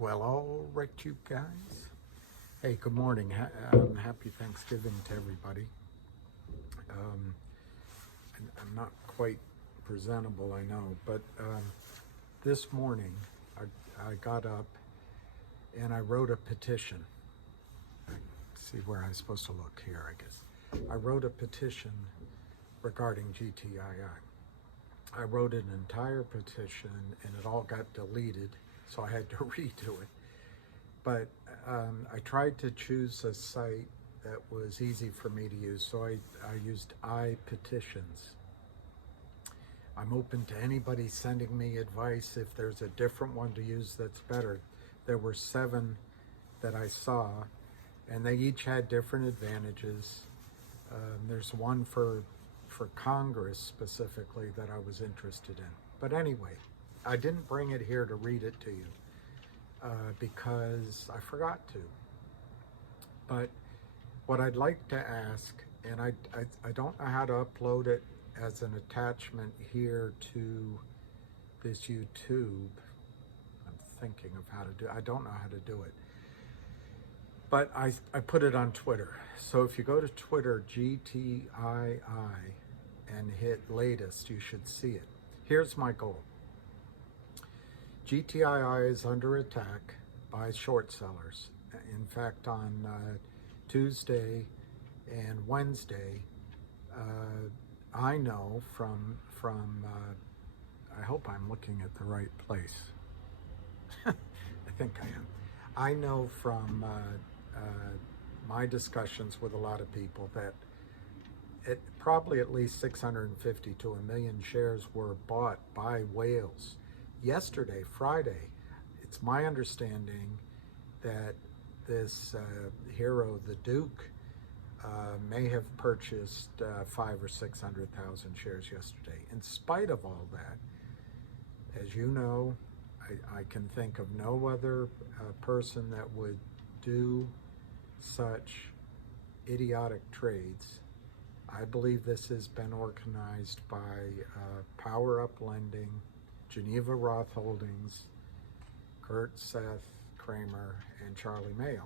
Well, all right, you guys. Hey, good morning. Happy Thanksgiving to everybody. Um, I'm not quite presentable, I know, but this morning I got up and I wrote a petition. See where I'm supposed to look here, I guess. I wrote a petition regarding gtii. I wrote an entire petition and it all got deleted, so I had to redo it. But I tried to choose a site that was easy for me to use, so I used iPetitions. I'm open to anybody sending me advice if there's a different one to use that's better. There were 7 that I saw, and they each had different advantages. There's one for Congress specifically that I was interested in. But anyway, I didn't bring it here to read it to you because I forgot to. But what I'd like to ask, and I don't know how to upload it as an attachment here to this YouTube. I'm thinking of how to do it. I don't know how to do it. But I put it on Twitter. So if you go to Twitter, gtii, and hit latest, you should see it. Here's my goal. GTII is under attack by short sellers. In fact, on Tuesday and Wednesday, I know from I hope I'm looking at the right place. I think I am. I know from my discussions with a lot of people that probably at least 650 to 1 million shares were bought by whales. Yesterday, Friday, it's my understanding that this hero, the Duke, may have purchased 500,000 or 600,000 shares yesterday. In spite of all that, as you know, I can think of no other person that would do such idiotic trades. I believe this has been organized by Power Up Lending, Geneva Roth Holdings, Kurt, Seth, Kramer, and Charlie Mayo.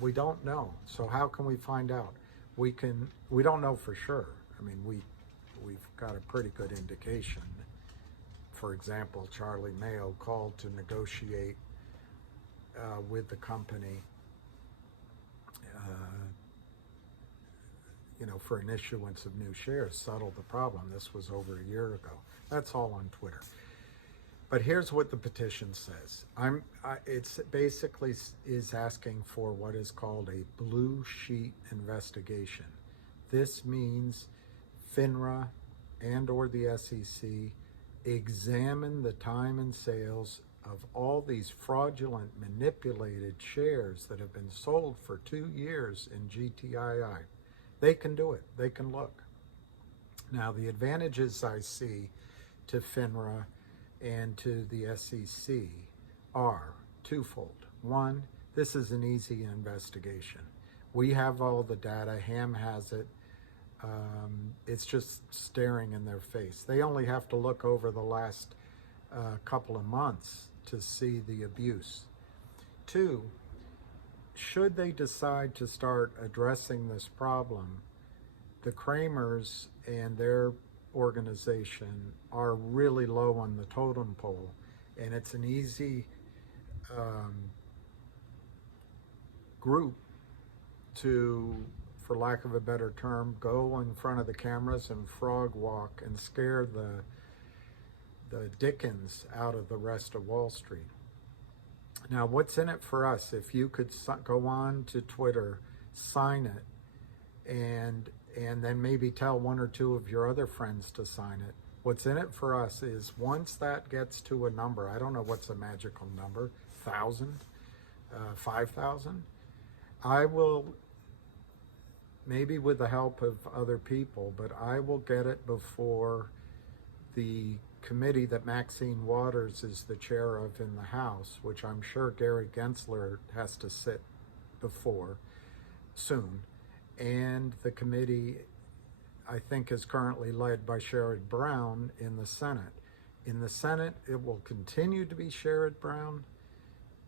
We don't know, so how can we find out? We don't know for sure. I mean, we've got a pretty good indication. For example, Charlie Mayo called to negotiate with the company, for an issuance of new shares, settle the problem. This was over a year ago. That's all on Twitter. But here's what the petition says. It's basically is asking for what is called a Blue Sheet Investigation. This means FINRA and or the SEC examine the time and sales of all these fraudulent, manipulated shares that have been sold for 2 years in GTII. They can do it. They can look. Now, the advantages I see to FINRA and to the SEC are twofold. One, this is an easy investigation. We have all the data. Ham has it. It's just staring in their face. They only have to look over the last couple of months to see the abuse. Two, should they decide to start addressing this problem, the Kramers and their organization are really low on the totem pole, and it's an easy group to, for lack of a better term, go in front of the cameras and frog walk and scare the dickens out of the rest of Wall Street. Now, what's in it for us? If you could go on to Twitter, sign it, and then maybe tell 1 or 2 of your other friends to sign it. What's in it for us is once that gets to a number, I don't know what's a magical number, 1,000, 5,000, I will, maybe with the help of other people, but I will get it before the committee that Maxine Waters is the chair of in the House, which I'm sure Gary Gensler has to sit before soon. And the committee, I think, is currently led by Sherrod Brown in the Senate. In the Senate, it will continue to be Sherrod Brown.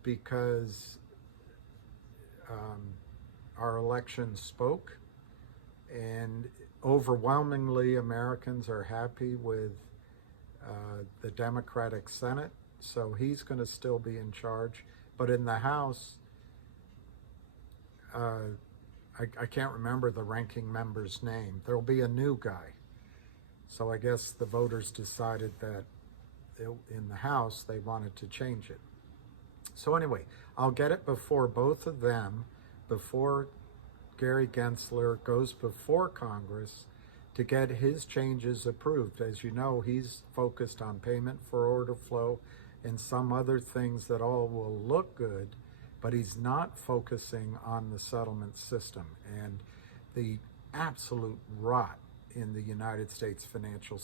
because our election spoke, and overwhelmingly Americans are happy with the Democratic Senate, so he's going to still be in charge. But in the House, I can't remember the ranking member's name. There'll be a new guy. So I guess the voters decided that in the House they wanted to change it. So anyway, I'll get it before both of them, before Gary Gensler goes before Congress to get his changes approved. As you know, he's focused on payment for order flow and some other things that all will look good, but he's not focusing on the settlement system and the absolute rot in the United States financial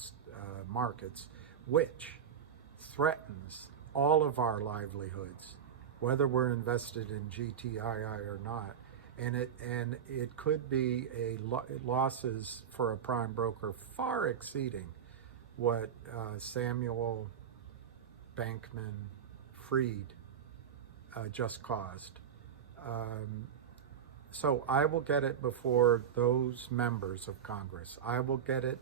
markets, which threatens all of our livelihoods, whether we're invested in gtii or not. And it could be losses for a prime broker far exceeding what Samuel Bankman-Fried just caused. So I will get it before those members of Congress. I will get it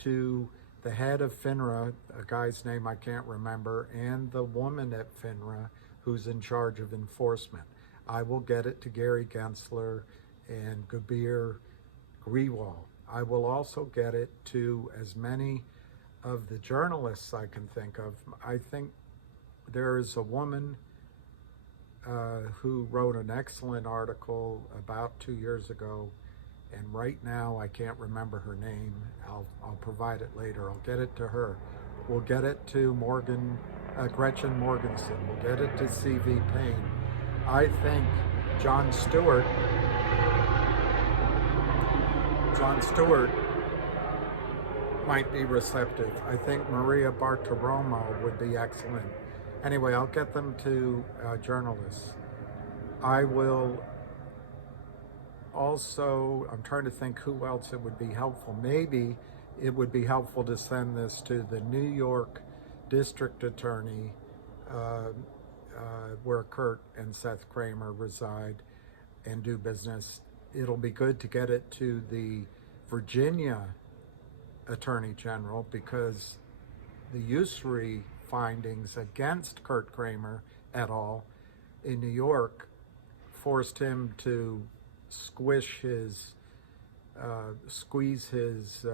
to the head of FINRA, a guy's name I can't remember, and the woman at FINRA who's in charge of enforcement. I will get it to Gary Gensler and Gabir Grewal. I will also get it to as many of the journalists I can think of. I think there is a woman who wrote an excellent article about 2 years ago, and right now I can't remember her name. I'll provide it later. I'll get it to her. We'll get it to Gretchen Morgensen. We'll get it to C.V. Payne. I think Jon Stewart might be receptive. I think Maria Bartiromo would be excellent. Anyway, I'll get them to journalists. I will also, I'm trying to think who else it would be helpful. Maybe it would be helpful to send this to the New York District Attorney, where Kurt and Seth Kramer reside and do business. It'll be good to get it to the Virginia Attorney General, because the usury findings against Kurt Kramer et al. In New York forced him to squeeze his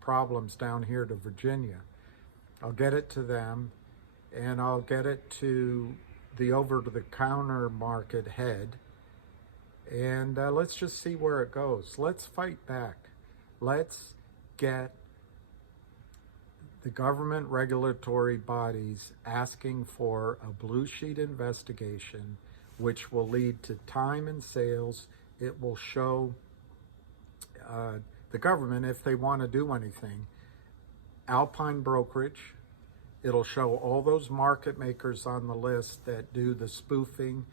problems down here to Virginia. I'll get it to them, and I'll get it to the over-the-counter market head, and let's just see where it goes. Let's fight back. Let's get the government regulatory bodies asking for a Blue Sheet investigation, which will lead to time and sales. It will show the government, if they want to do anything, Alpine brokerage. It'll show all those market makers on the list that do the spoofing,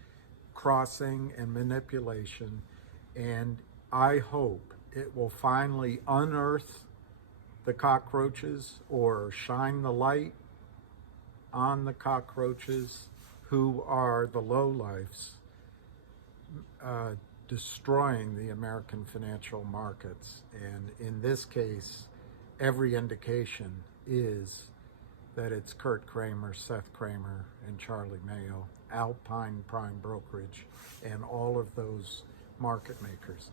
crossing, and manipulation. And I hope it will finally unearth the cockroaches, or shine the light on the cockroaches who are the lowlifes destroying the American financial markets. And in this case, every indication is that it's Kurt Kramer, Seth Kramer, and Charlie Mayo, Alpine Prime Brokerage, and all of those market makers.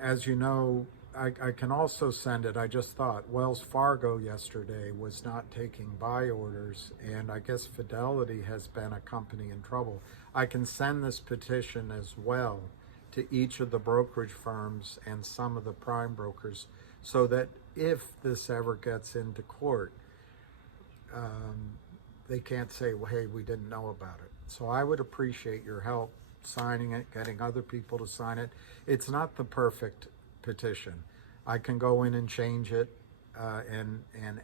As you know, I can also send it. I just thought Wells Fargo yesterday was not taking buy orders, and I guess Fidelity has been a company in trouble. I can send this petition as well to each of the brokerage firms and some of the prime brokers, so that if this ever gets into court, they can't say, well, hey, we didn't know about it. So I would appreciate your help signing it, getting other people to sign it. It's not the perfect petition. I can go in and change it and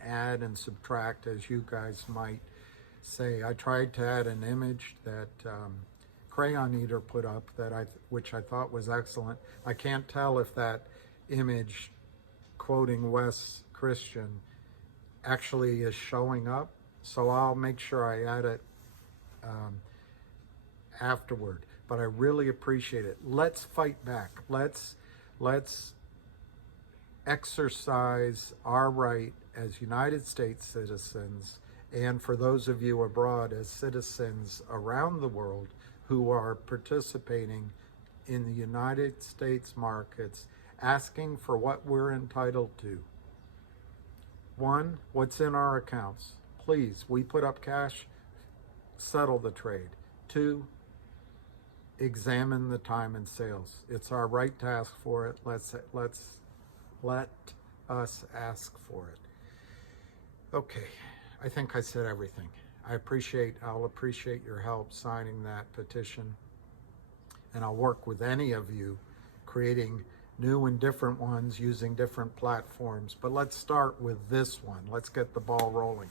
add and subtract, as you guys might say. I tried to add an image that Crayon Eater put up, which I thought was excellent. I can't tell if that image quoting Wes Christian actually is showing up, so I'll make sure I add it afterward. But I really appreciate it. Let's fight back. Let's exercise our right as United States citizens, and for those of you abroad, as citizens around the world who are participating in the United States markets, asking for what we're entitled to. One, what's in our accounts? Please, we put up cash, settle the trade. Two, examine the time and sales. It's our right to ask for it. Let us ask for it. Okay, I think I said everything. I'll appreciate your help signing that petition, and I'll work with any of you creating new and different ones using different platforms. But let's start with this one. Let's get the ball rolling.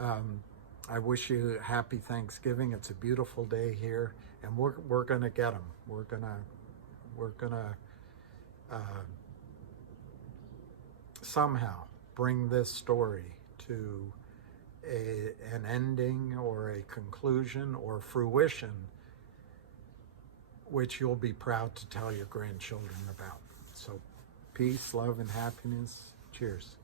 I wish you a happy Thanksgiving. It's a beautiful day here, and we're gonna get them. We're gonna somehow bring this story to an ending or a conclusion or fruition, which you'll be proud to tell your grandchildren about. So peace, love, and happiness. Cheers.